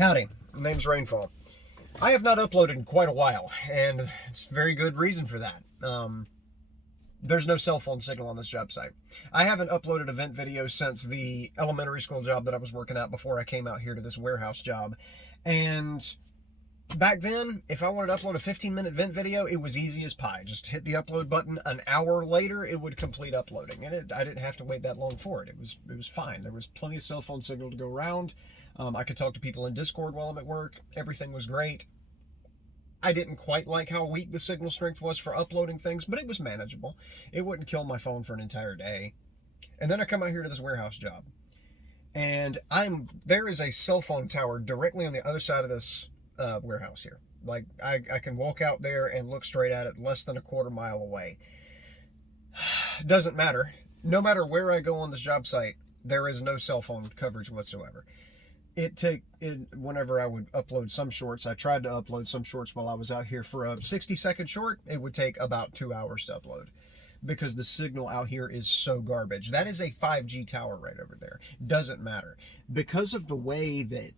Howdy, my name's Rainfall. I have not uploaded in quite a while, and it's a very good reason for that. There's no cell phone signal on this job site. I haven't uploaded a vent video since the elementary school job that I was working at before I came out here to this warehouse job. And back then, if I wanted to upload a 15-minute vent video, it was easy as pie. Just hit the upload button. An hour later, it would complete uploading, and I didn't have to wait that long for it. It was fine. There was plenty of cell phone signal to go around. I could talk to people in Discord while I'm at work. Everything was great. I didn't quite like how weak the signal strength was for uploading things, but it was manageable. It wouldn't kill my phone for an entire day. And then I come out here to this warehouse job, and there is a cell phone tower directly on the other side of this warehouse here. Like, I can walk out there and look straight at it less than a quarter mile away. Doesn't matter. No matter where I go on this job site, there is no cell phone coverage whatsoever. Whenever I would upload some shorts, I tried to upload some shorts while I was out here for a 60-second short. It would take about 2 hours to upload because the signal out here is so garbage. That is a 5G tower right over there. Doesn't matter. Because of the way that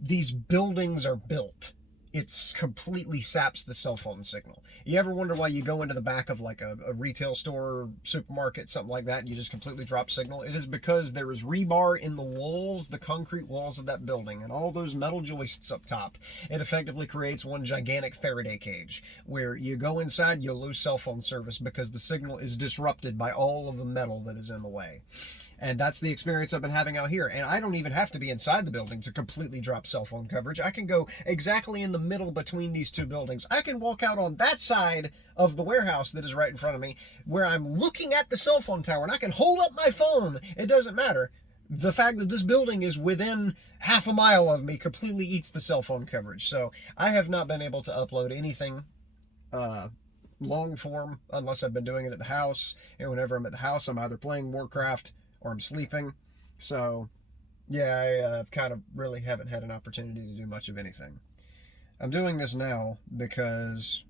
these buildings are built, it's completely saps the cell phone signal. You ever wonder why you go into the back of like a retail store, supermarket, something like that, and you just completely drop signal? It is because there is rebar in the walls, the concrete walls of that building, and all those metal joists up top. It effectively creates one gigantic Faraday cage where you go inside, you'll lose cell phone service because the signal is disrupted by all of the metal that is in the way. And that's the experience I've been having out here. And I don't even have to be inside the building to completely drop cell phone coverage. I can go exactly in the middle between these two buildings. I can walk out on that side of the warehouse that is right in front of me where I'm looking at the cell phone tower, and I can hold up my phone. It doesn't matter. The fact that this building is within half a mile of me completely eats the cell phone coverage. So I have not been able to upload anything long form unless I've been doing it at the house. And whenever I'm at the house, I'm either playing Warcraft or I'm sleeping. So yeah, I kind of really haven't had an opportunity to do much of anything. I'm doing this now because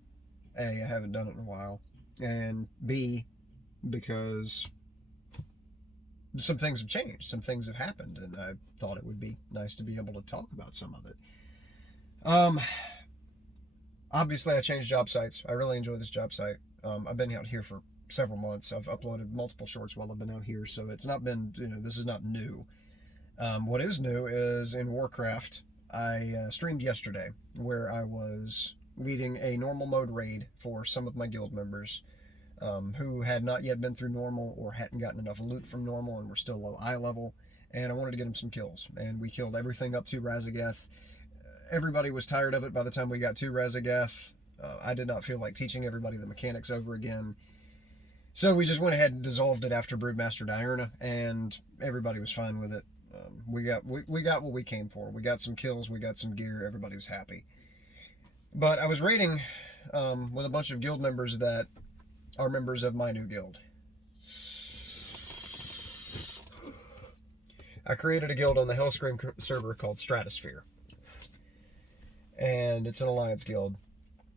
A, I haven't done it in a while, and B, because some things have changed, some things have happened, and I thought it would be nice to be able to talk about some of it. Obviously I changed job sites. I really enjoy this job site. I've been out here for several months. I've uploaded multiple shorts while I've been out here, so it's not been, this is not new. What is new is in Warcraft, I streamed yesterday where I was leading a normal mode raid for some of my guild members who had not yet been through normal or hadn't gotten enough loot from normal and were still low eye level, and I wanted to get them some kills, and we killed everything up to Raszageth. Everybody was tired of it by the time we got to Raszageth. I did not feel like teaching everybody the mechanics over again. So we just went ahead and dissolved it after Broodmaster Diurna, and everybody was fine with it. We got what we came for. We got some kills, we got some gear, everybody was happy. But I was raiding with a bunch of guild members that are members of my new guild. I created a guild on the Hellscream server called Stratosphere. And it's an alliance guild.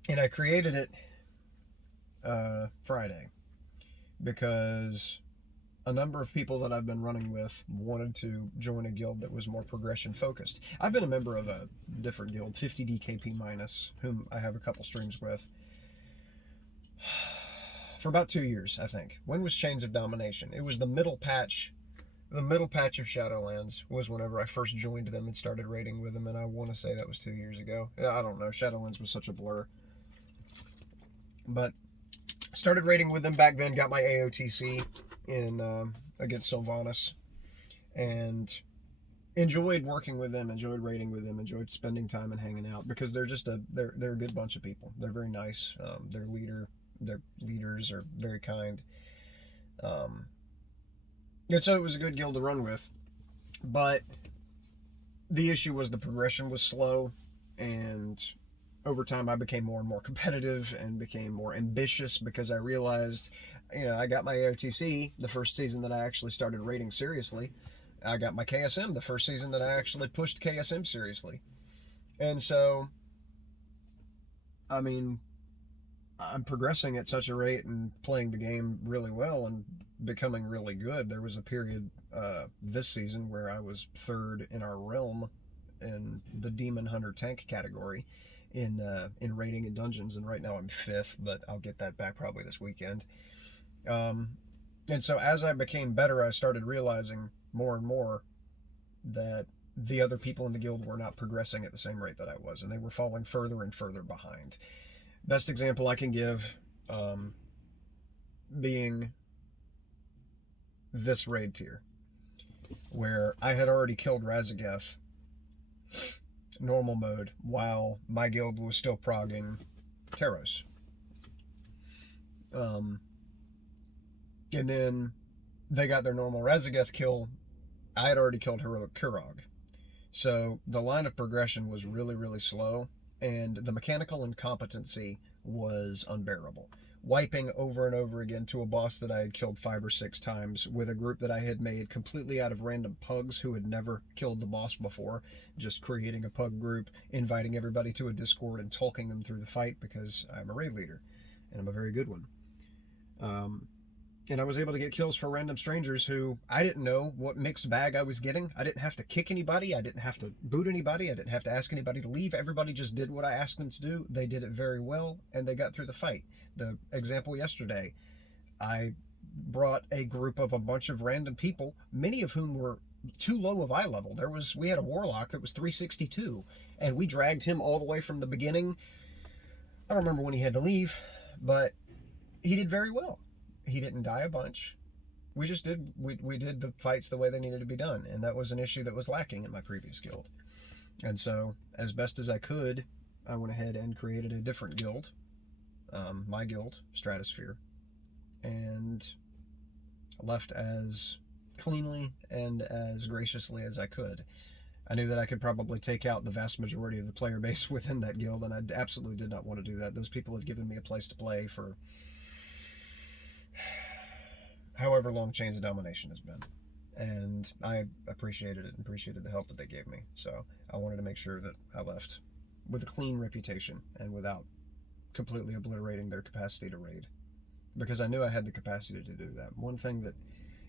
And I created it Friday, because a number of people that I've been running with wanted to join a guild that was more progression focused. I've been a member of a different guild, 50 DKP minus, whom I have a couple streams with, for about 2 years, I think. When was Chains of Domination? It was the middle patch. The middle patch of Shadowlands was whenever I first joined them and started raiding with them, and I want to say that was 2 years ago. I don't know. Shadowlands was such a blur. But started raiding with them back then, got my AOTC in against Sylvanas, and enjoyed working with them, enjoyed raiding with them, enjoyed spending time and hanging out, because they're just they're a good bunch of people. They're very nice. Their leaders are very kind. And so it was a good guild to run with. But the issue was the progression was slow, and over time I became more and more competitive and became more ambitious, because I realized, I got my AOTC the first season that I actually started raiding seriously. I got my KSM the first season that I actually pushed KSM seriously. And so, I'm progressing at such a rate and playing the game really well and becoming really good. There was a period this season where I was third in our realm in the Demon Hunter tank category in raiding and dungeons, and right now I'm 5th, but I'll get that back probably this weekend. And so as I became better, I started realizing more and more that the other people in the guild were not progressing at the same rate that I was, and they were falling further and further behind. Best example I can give being this raid tier, where I had already killed Razageth normal mode while my guild was still progging Taros. And then they got their normal Razageth kill. I had already killed Heroic Kurog. So the line of progression was really, really slow, and the mechanical incompetency was unbearable. Wiping over and over again to a boss that I had killed 5 or 6 times with a group that I had made completely out of random pugs who had never killed the boss before, just creating a pug group, inviting everybody to a Discord and talking them through the fight because I'm a raid leader, and I'm a very good one. And I was able to get kills for random strangers who I didn't know what mixed bag I was getting. I didn't have to kick anybody. I didn't have to boot anybody. I didn't have to ask anybody to leave. Everybody just did what I asked them to do. They did it very well, and they got through the fight. The example yesterday, I brought a group of a bunch of random people, many of whom were too low of eye level. We had a warlock that was 362, and we dragged him all the way from the beginning. I don't remember when he had to leave, but he did very well. He didn't die a bunch. We just did we did the fights the way they needed to be done, and that was an issue that was lacking in my previous guild. And so, as best as I could, I went ahead and created a different guild, my guild, Stratosphere, and left as cleanly and as graciously as I could. I knew that I could probably take out the vast majority of the player base within that guild, and I absolutely did not want to do that. Those people had given me a place to play for however long Chains of Domination has been, and I appreciated it and appreciated the help that they gave me. So I wanted to make sure that I left with a clean reputation and without completely obliterating their capacity to raid, because I knew I had the capacity to do that. One thing that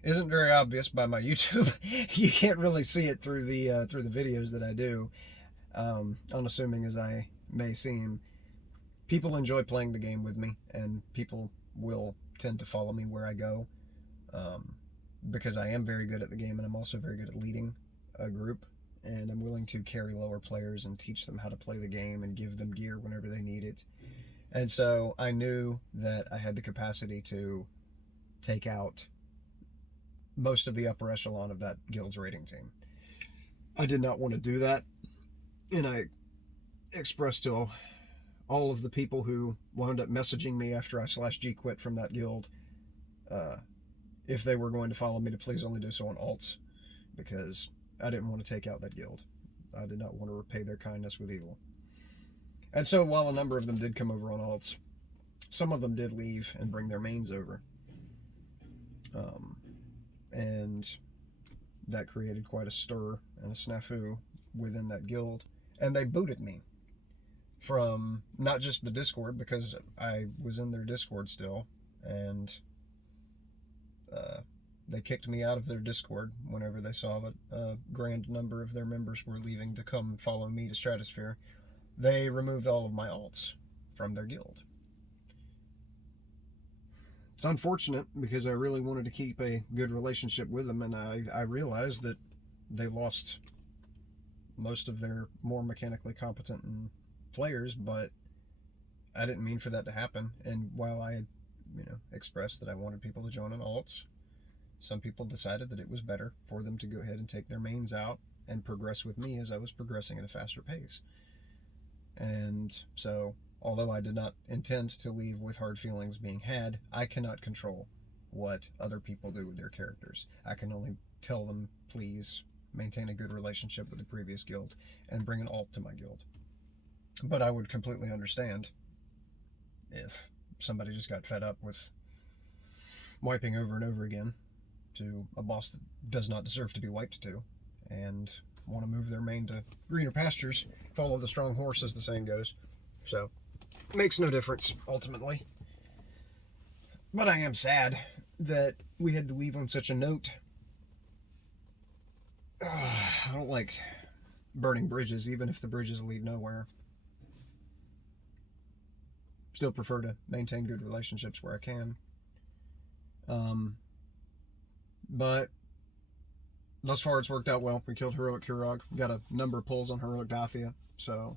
isn't very obvious by my YouTube, you can't really see it through the videos that I do, unassuming as I may seem, people enjoy playing the game with me, and people will tend to follow me where I go, because I am very good at the game, and I'm also very good at leading a group, and I'm willing to carry lower players and teach them how to play the game and give them gear whenever they need it. And so I knew that I had the capacity to take out most of the upper echelon of that guild's raiding team. I did not want to do that, and I expressed to all of the people who wound up messaging me after I /G quit from that guild, if they were going to follow me, to please only do so on alts, because I didn't want to take out that guild. I did not want to repay their kindness with evil. And so while a number of them did come over on alts, some of them did leave and bring their mains over. And that created quite a stir and a snafu within that guild. And they booted me from not just the Discord, because I was in their Discord still, and they kicked me out of their Discord whenever they saw that a grand number of their members were leaving to come follow me to Stratosphere. They removed all of my alts from their guild. It's unfortunate, because I really wanted to keep a good relationship with them, and I realized that they lost most of their more mechanically competent players, but I didn't mean for that to happen. And while I had, expressed that I wanted people to join on alts, some people decided that it was better for them to go ahead and take their mains out and progress with me as I was progressing at a faster pace. And so, although I did not intend to leave with hard feelings being had, I cannot control what other people do with their characters. I can only tell them, please maintain a good relationship with the previous guild and bring an alt to my guild. But I would completely understand if somebody just got fed up with wiping over and over again to a boss that does not deserve to be wiped to, and want to move their main to greener pastures, follow the strong horse, as the saying goes. So, makes no difference, ultimately. But I am sad that we had to leave on such a note. I don't like burning bridges, even if the bridges lead nowhere. Still prefer to maintain good relationships where I can. But thus far it's worked out well. We killed Heroic Kurog. Got a number of pulls on Heroic Dathia. So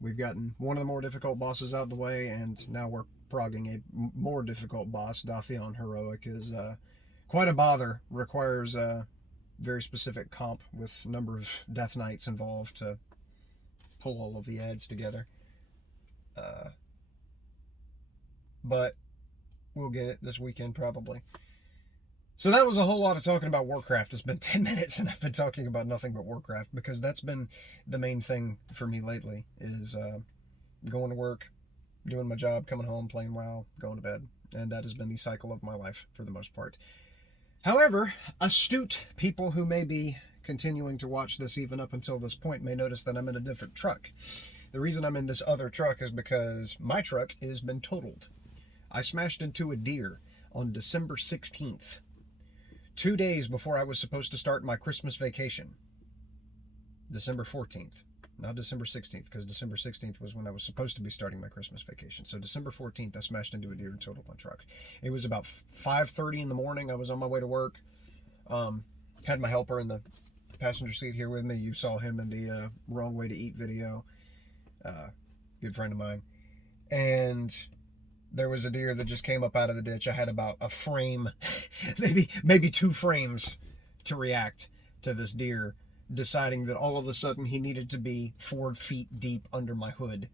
we've gotten one of the more difficult bosses out of the way, and now we're progging a more difficult boss. Dathia on Heroic is quite a bother. Requires a very specific comp with a number of Death Knights involved to pull all of the ads together. But we'll get it this weekend probably. So that was a whole lot of talking about Warcraft. It's been 10 minutes and I've been talking about nothing but Warcraft, because that's been the main thing for me lately, is going to work, doing my job, coming home, playing WoW, going to bed. And that has been the cycle of my life for the most part. However, astute people who may be continuing to watch this even up until this point may notice that I'm in a different truck. The reason I'm in this other truck is because my truck has been totaled. I smashed into a deer on December 16th, 2 days before I was supposed to start my Christmas vacation. December 14th, not December 16th, because December 16th was when I was supposed to be starting my Christmas vacation. So December 14th, I smashed into a deer and totaled my truck. It was about 5:30 in the morning. I was on my way to work. Had my helper in the passenger seat here with me. You saw him in the Wrong Way to Eat video. Good friend of mine. And there was a deer that just came up out of the ditch. I had about a frame, maybe 2 frames to react to this deer deciding that all of a sudden he needed to be 4 feet deep under my hood.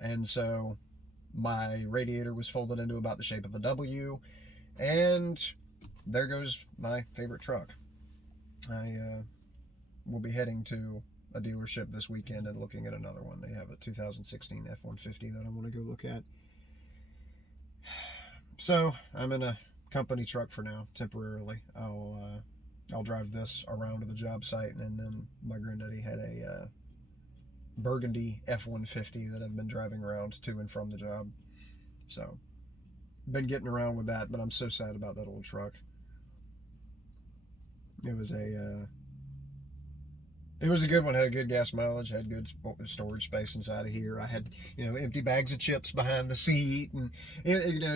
And so my radiator was folded into about the shape of a W, and there goes my favorite truck. I will be heading to a dealership this weekend and looking at another one. They have a 2016 F-150 that I want to go look at. So I'm in a company truck for now, temporarily. I'll drive this around to the job site, and then my granddaddy had a burgundy F-150 that I've been driving around to and from the job. So been getting around with that, but I'm so sad about that old truck. It was a good one. Had a good gas mileage, had good storage space inside of here. I had, empty bags of chips behind the seat, and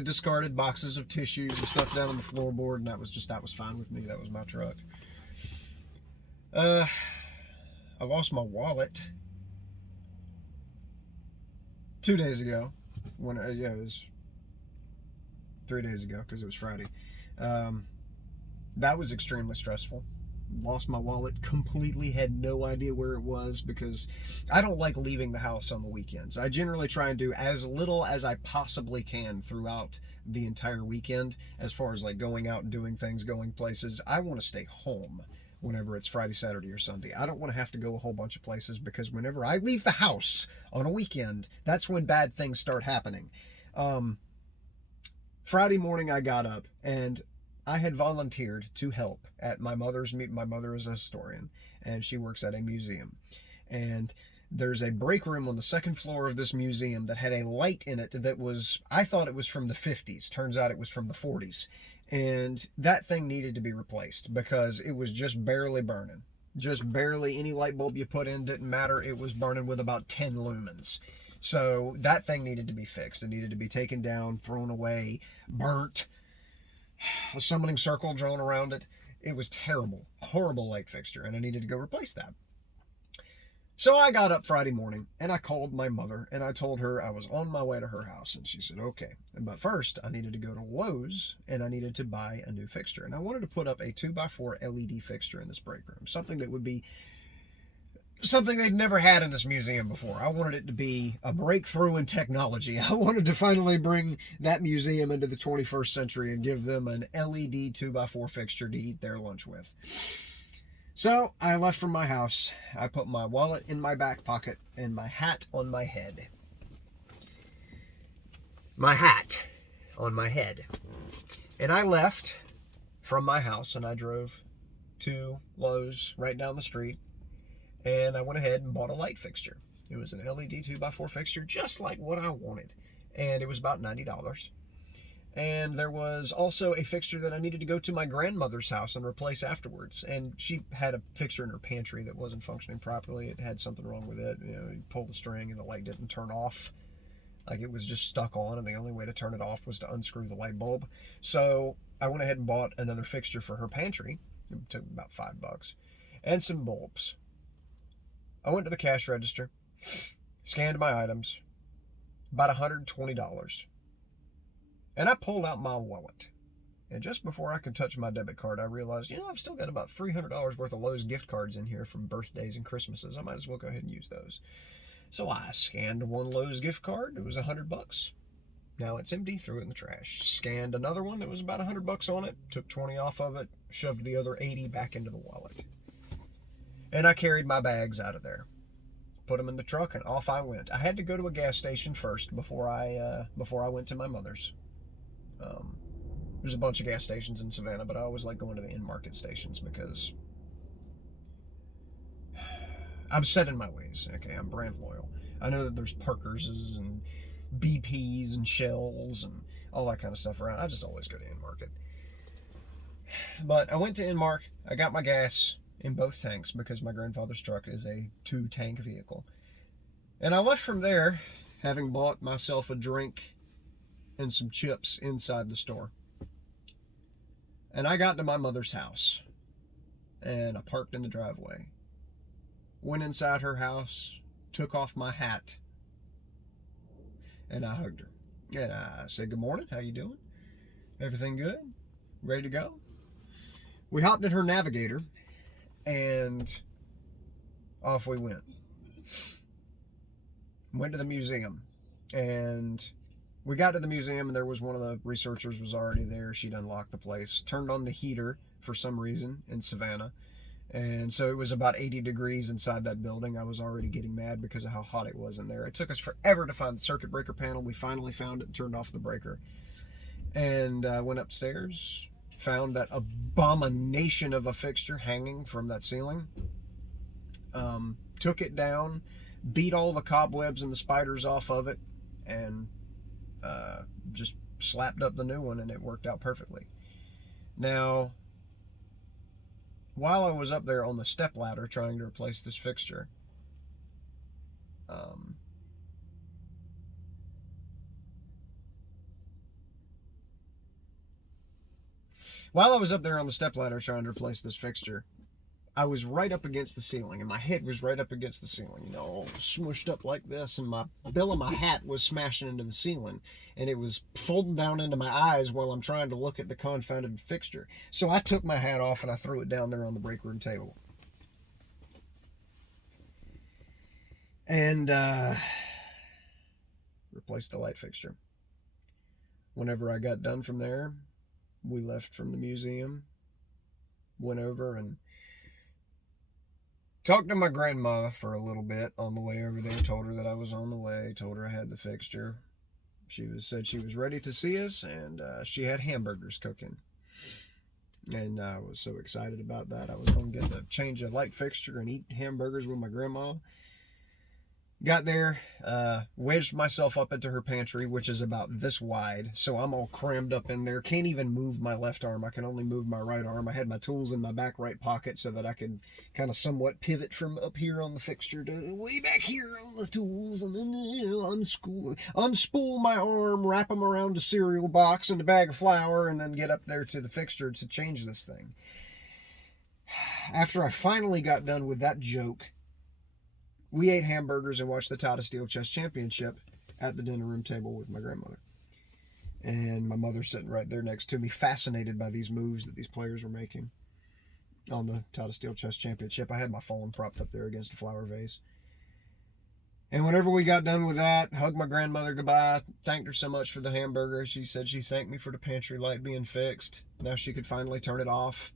discarded boxes of tissues and stuff down on the floorboard, and that was fine with me. That was my truck. I lost my wallet 2 days ago. It was 3 days ago, because it was Friday. That was extremely stressful. Lost my wallet completely, had no idea where it was, because I don't like leaving the house on the weekends. I generally try and do as little as I possibly can throughout the entire weekend, as far as like going out and doing things, going places. I want to stay home whenever it's Friday, Saturday, or Sunday. I don't want to have to go a whole bunch of places, because whenever I leave the house on a weekend, that's when bad things start happening. Friday morning I got up, and I had volunteered to help at my mother's meet. My mother is a historian, and she works at a museum. And there's a break room on the second floor of this museum that had a light in it that was, I thought it was from the 50s. Turns out it was from the 40s. And that thing needed to be replaced, because it was just barely burning. Just barely. Any light bulb you put in didn't matter. It was burning with about 10 lumens. So that thing needed to be fixed. It needed to be taken down, thrown away, burnt. A summoning circle drawn around it. It was terrible. Horrible light fixture, and I needed to go replace that. So I got up Friday morning, and I called my mother, and I told her I was on my way to her house, and she said, okay. But first, I needed to go to Lowe's, and I needed to buy a new fixture. And I wanted to put up a 2x4 LED fixture in this break room, something that would be something they'd never had in this museum before. I wanted it to be a breakthrough in technology. I wanted to finally bring that museum into the 21st century and give them an LED 2x4 fixture to eat their lunch with. So I left from my house. I put my wallet in my back pocket and my hat on my head. My hat on my head. And I left from my house, and I drove to Lowe's right down the street. And I went ahead and bought a light fixture. It was an LED 2x4 fixture, just like what I wanted. And it was about $90. And there was also a fixture that I needed to go to my grandmother's house and replace afterwards. And she had a fixture in her pantry that wasn't functioning properly. It had something wrong with it. You pulled the string and the light didn't turn off. Like, it was just stuck on, and the only way to turn it off was to unscrew the light bulb. So I went ahead and bought another fixture for her pantry. It took about $5. And some bulbs. I went to the cash register, scanned my items, about $120. And I pulled out my wallet. And just before I could touch my debit card, I realized, I've still got about $300 worth of Lowe's gift cards in here from birthdays and Christmases. I might as well go ahead and use those. So I scanned one Lowe's gift card. It was $100. Now it's empty, threw it in the trash. Scanned another one. It was about $100 on it. Took 20 off of it. Shoved the other 80 back into the wallet. And I carried my bags out of there. Put them in the truck, and off I went. I had to go to a gas station first before I went to my mother's. There's a bunch of gas stations in Savannah, but I always like going to the in-market stations because I'm set in my ways. Okay, I'm brand loyal. I know that there's Parker's and BP's and Shells and all that kind of stuff around. I just always go to in-market. But I went to in-mark. I got my gas in both tanks because my grandfather's truck is a 2-tank vehicle. And I left from there having bought myself a drink and some chips inside the store. And I got to my mother's house, and I parked in the driveway. Went inside her house, took off my hat, and I hugged her. And I said, "Good morning, how you doing? Everything good? Ready to go?" We hopped in her Navigator, and off we went. Went to the museum, and we got to the museum, and there was one of the researchers was already there. She'd unlocked the place, turned on the heater for some reason in Savannah. And so it was about 80 degrees inside that building. I was already getting mad because of how hot it was in there. It took us forever to find the circuit breaker panel. We finally found it and turned off the breaker. And went upstairs, found that abomination of a fixture hanging from that ceiling. Took it down, beat all the cobwebs and the spiders off of it, and just slapped up the new one, and it worked out perfectly. Now, while I was up there on the stepladder trying to replace this fixture, I was right up against the ceiling, and my head was right up against the ceiling, all smushed up like this, and my bill of my hat was smashing into the ceiling, and it was folding down into my eyes while I'm trying to look at the confounded fixture. So I took my hat off, and I threw it down there on the break room table. And replaced the light fixture. Whenever I got done from there, we left from the museum, went over and talked to my grandma for a little bit on the way over there, told her that I was on the way, told her I had the fixture. She said she was ready to see us, and she had hamburgers cooking. And I was so excited about that. I was going to get to change a light fixture and eat hamburgers with my grandma. Got there, wedged myself up into her pantry, which is about this wide, so I'm all crammed up in there. Can't even move my left arm. I can only move my right arm. I had my tools in my back right pocket so that I could kind of somewhat pivot from up here on the fixture to way back here on the tools, and then unspool my arm, wrap them around a cereal box and a bag of flour, and then get up there to the fixture to change this thing. After I finally got done with that joke, we ate hamburgers and watched the Titus Steel Chess Championship at the dinner room table with my grandmother. And my mother sitting right there next to me, fascinated by these moves that these players were making on the Titus Steel Chess Championship. I had my phone propped up there against a flower vase. And whenever we got done with that, hugged my grandmother goodbye, thanked her so much for the hamburger. She said she thanked me for the pantry light being fixed. Now she could finally turn it off.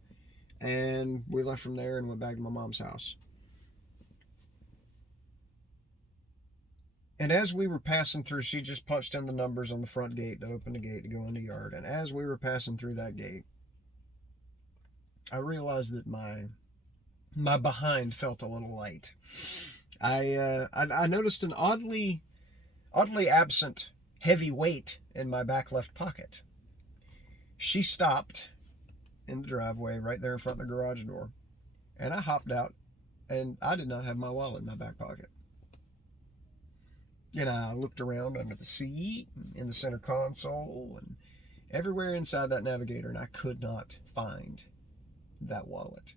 And we left from there and went back to my mom's house. And as we were passing through, she just punched in the numbers on the front gate to open the gate to go in the yard. And as we were passing through that gate, I realized that my behind felt a little light. I noticed an oddly absent heavy weight in my back left pocket. She stopped in the driveway right there in front of the garage door. And I hopped out, and I did not have my wallet in my back pocket. And I looked around under the seat, in the center console, and everywhere inside that Navigator, and I could not find that wallet.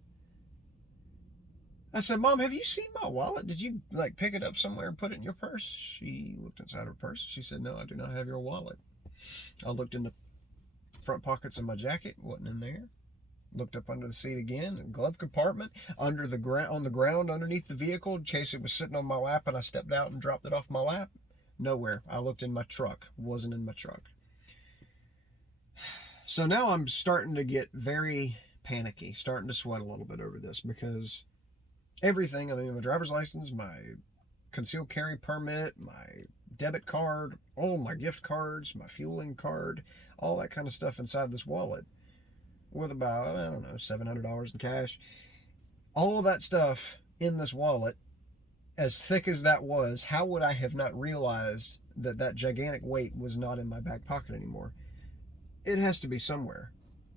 I said, Mom, have you seen my wallet? Did you pick it up somewhere and put it in your purse? She looked inside her purse. She said, no, I do not have your wallet. I looked in the front pockets of my jacket, wasn't in there. Looked up under the seat again, glove compartment, on the ground underneath the vehicle in case it was sitting on my lap and I stepped out and dropped it off my lap. Nowhere. I looked in my truck. Wasn't in my truck. So now I'm starting to get very panicky, starting to sweat a little bit over this because everything, I mean, my driver's license, my concealed carry permit, my debit card, all my gift cards, my fueling card, all that kind of stuff inside this wallet with about, I don't know, $700 in cash. All of that stuff in this wallet, as thick as that was, how would I have not realized that that gigantic weight was not in my back pocket anymore? It has to be somewhere.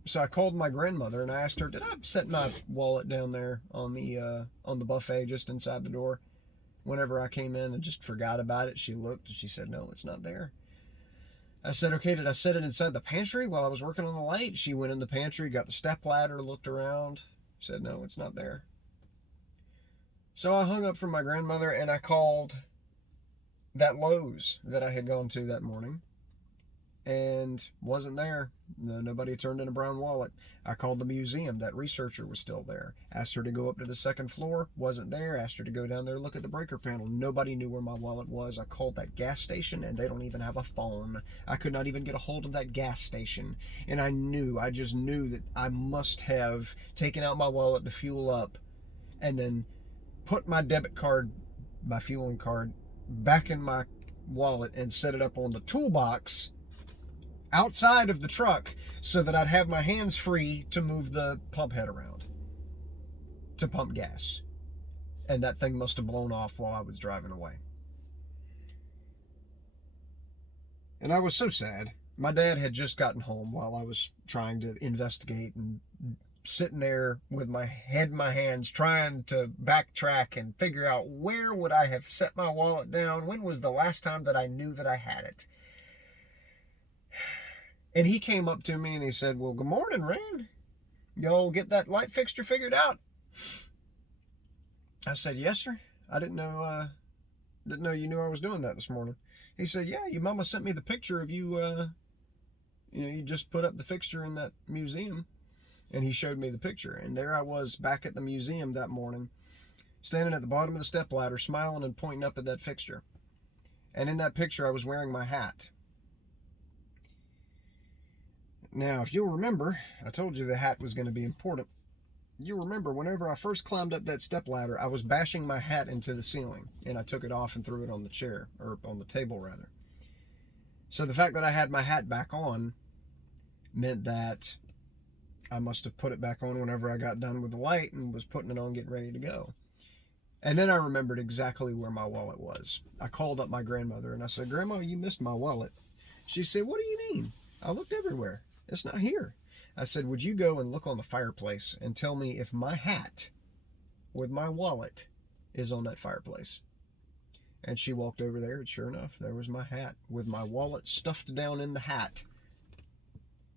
So I called my grandmother and I asked her, did I set my wallet down there on the buffet just inside the door? Whenever I came in and just forgot about it, she looked and she said, no, it's not there. I said, okay, did I set it inside the pantry while I was working on the light? She went in the pantry, got the stepladder, looked around, said, no, it's not there. So I hung up from my grandmother and I called that Lowe's that I had gone to that morning and wasn't there. No, nobody turned in a brown wallet. I called the museum. That researcher was still there. Asked her to go up to the second floor. Wasn't there. Asked her to go down there, look at the breaker panel. Nobody knew where my wallet was. I called that gas station and they don't even have a phone. I could not even get a hold of that gas station. And I just knew that I must have taken out my wallet to fuel up and then put my debit card, my fueling card, back in my wallet and set it up on the toolbox outside of the truck so that I'd have my hands free to move the pump head around to pump gas. And that thing must have blown off while I was driving away. And I was so sad. My dad had just gotten home while I was trying to investigate and sitting there with my head in my hands trying to backtrack and figure out where would I have set my wallet down? When was the last time that I knew that I had it? And he came up to me and he said, well, good morning, Rain. Y'all get that light fixture figured out? I said, yes, sir. I didn't know you knew I was doing that this morning. He said, yeah, your mama sent me the picture of you, you just put up the fixture in that museum. And he showed me the picture. And there I was back at the museum that morning, standing at the bottom of the stepladder, smiling and pointing up at that fixture. And in that picture, I was wearing my hat. Now, if you'll remember, I told you the hat was going to be important. You remember, whenever I first climbed up that stepladder, I was bashing my hat into the ceiling, and I took it off and threw it on the chair, or on the table, rather. So the fact that I had my hat back on meant that I must have put it back on whenever I got done with the light and was putting it on, getting ready to go. And then I remembered exactly where my wallet was. I called up my grandmother, and I said, Grandma, you missed my wallet. She said, what do you mean? I looked everywhere. It's not here. I said, would you go and look on the fireplace and tell me if my hat with my wallet is on that fireplace? And she walked over there, and sure enough, there was my hat with my wallet stuffed down in the hat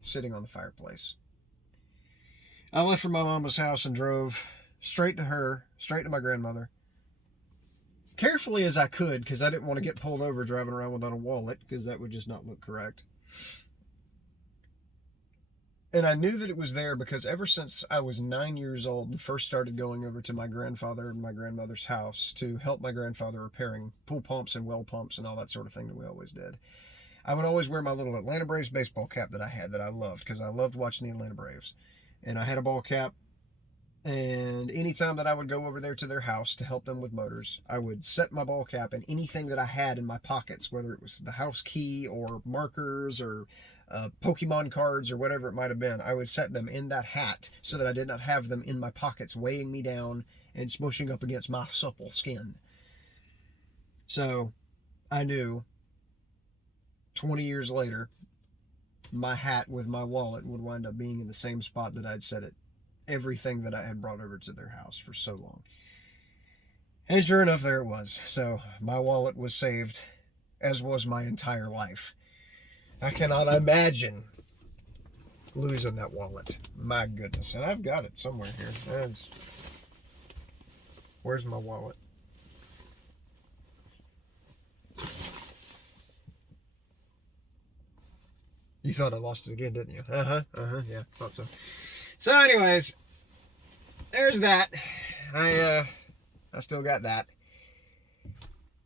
sitting on the fireplace. I left from my mama's house and drove straight to my grandmother. Carefully as I could, because I didn't want to get pulled over driving around without a wallet, because that would just not look correct. And I knew that it was there because ever since I was 9 years old and first started going over to my grandfather and my grandmother's house to help my grandfather repairing pool pumps and well pumps and all that sort of thing that we always did, I would always wear my little Atlanta Braves baseball cap that I had that I loved because I loved watching the Atlanta Braves. And I had a ball cap, and anytime that I would go over there to their house to help them with motors, I would set my ball cap and anything that I had in my pockets, whether it was the house key or markers or Pokemon cards or whatever it might have been, I would set them in that hat so that I did not have them in my pockets weighing me down and smushing up against my supple skin. So I knew 20 years later my hat with my wallet would wind up being in the same spot that I'd set it. Everything that I had brought over to their house for so long. And sure enough, there it was. So my wallet was saved, as was my entire life. I cannot imagine losing that wallet. My goodness. And I've got it somewhere here. Where's my wallet? You thought I lost it again, didn't you? Yeah, thought so. So anyways, there's that. I still got that.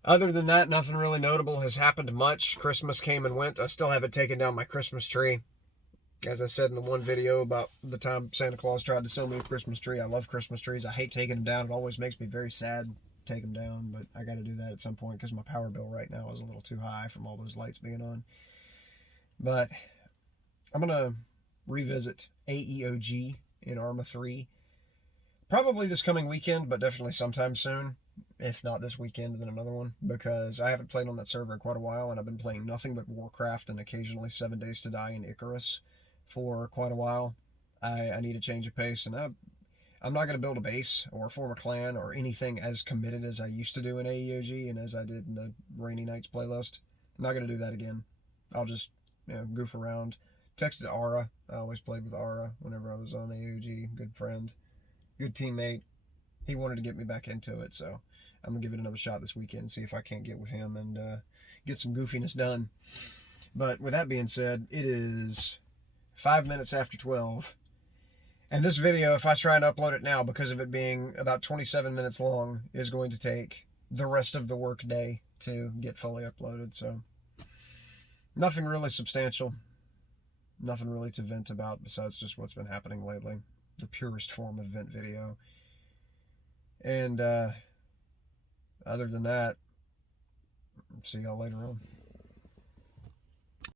Other than that, nothing really notable has happened much. Christmas came and went. I still haven't taken down my Christmas tree. As I said in the one video about the time Santa Claus tried to sell me a Christmas tree, I love Christmas trees. I hate taking them down. It always makes me very sad to take them down, but I got to do that at some point because my power bill right now is a little too high from all those lights being on. But I'm going to revisit AEOG in Arma 3. Probably this coming weekend, but definitely sometime soon. If not this weekend, then another one. Because I haven't played on that server in quite a while, and I've been playing nothing but Warcraft and occasionally 7 Days to Die and Icarus for quite a while. I need a change of pace, and I'm not going to build a base or form a clan or anything as committed as I used to do in AEOG and as I did in the Rainy Nights playlist. I'm not going to do that again. I'll just goof around. Texted Aura. I always played with Aura whenever I was on AEOG. Good friend. Good teammate. He wanted to get me back into it, so I'm going to give it another shot this weekend, see if I can't get with him and get some goofiness done. But with that being said, it is 5 minutes after 12. And this video, if I try and upload it now, because of it being about 27 minutes long, is going to take the rest of the work day to get fully uploaded. So nothing really substantial. Nothing really to vent about besides just what's been happening lately. The purest form of vent video. And other than that, see y'all later on.